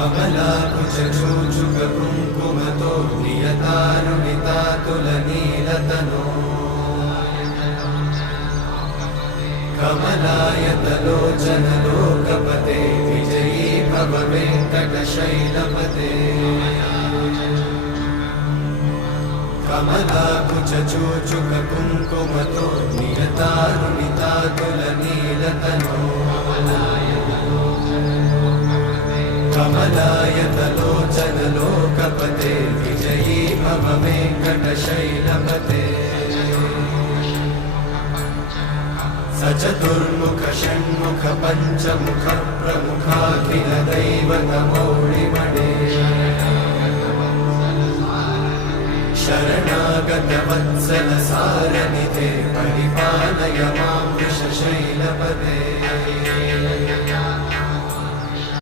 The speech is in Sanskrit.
कमलाकुचूचुककुङ्कुमतो नियतारुणितातुलनीलतनो कमलायतलोचनलोकपते विजयी भव वेङ्कटशैलपते कमलाकुचूचुककुङ्कुमतो नियतारुणितातुलनीलतनो कमलायतलोचनलोकपते विजयी भव वेङ्कटशैलपते स चतुर्मुख षण्मुख पञ्चमुख प्रमुखाखिल दैवतमौळिमणे शरणागत वत्सल सारनिधे परिपालय मां वृषशैलपते